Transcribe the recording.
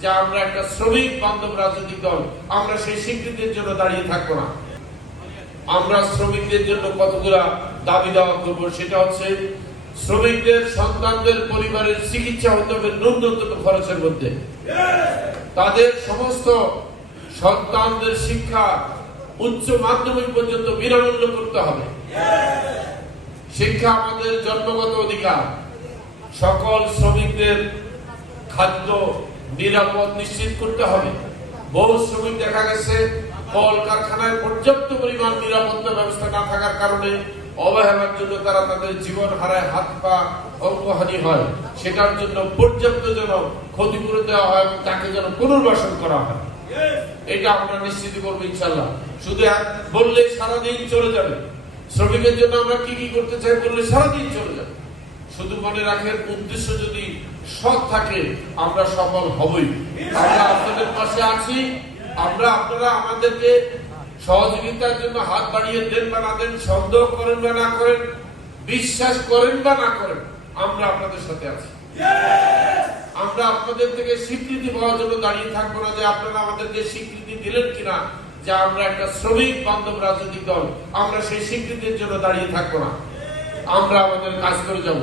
যে আমরা একটা শ্রমিক বান্ধব রাজনৈতিক দল, আমরা সেই স্বীকৃতির জন্য দাঁড়িয়ে থাকবো না। আমরা শ্রমিকদের জন্য কতগুলা দাবি দাওয়া করবো, সেটা হচ্ছে শ্রমিকদের সন্তানদের পরিবারের চিকিৎসা হতে হবে ন্যূনতম খরচের মধ্যে। তাদের সমস্ত সন্তানদের শিক্ষা উচ্চ মাধ্যমিক পর্যন্ত বিনামূল্য করতে হবে। শিক্ষা আমাদের জন্মগত অধিকার। সকল শ্রমিকদের খাদ্য নিরাপদ নিশ্চিত করতে হবে। বহু শ্রমিক দেখা গেছে কল কারখানায় পর্যাপ্ত পরিমাণ নিরাপত্তা ব্যবস্থা না থাকার কারণে অবহেলার জন্য তারা তাদের জীবন হারায়, হাত পা অঙ্গহানি হয়। সেটার জন্য পর্যাপ্ত যেন ক্ষতিপূরণ দেওয়া হয়, তাকে যেন পুনর্বাসন করা হয়। এটা আমরা নিশ্চিত করবো ইনশাল্লাহ। শুধু বললে সারাদিন চলে যাবে। শ্রমিকের জন্য আমরা কি কি করতে চাই বললে সারাদিন চলে যাবে। শুধু মনে রাখেন, উদ্দেশ্য যদি সৎ থাকে আমরা সফল হবই। আমরা আপনাদের পাশে আছি। আপনারা আমাদেরকে সহযোগিতার জন্য হাত বাড়িয়ে দেন বা না দেন, সন্দেহ করেন বা না করেন, বিশ্বাস করেন বা না করেন, আমরা আপনাদের সাথে আছি। আমরা আপনাদের থেকে স্বীকৃতি পাওয়ার জন্য দাঁড়িয়ে থাকবো না যে আপনারা আমাদেরকে স্বীকৃতি দিলেন কিনা যে আমরা একটা শ্রমিক বান্ধব রাজনৈতিক দল, আমরা সেই স্বীকৃতির জন্য দাঁড়িয়ে থাকবো না। আমরা আমাদের কাজ করে যাব।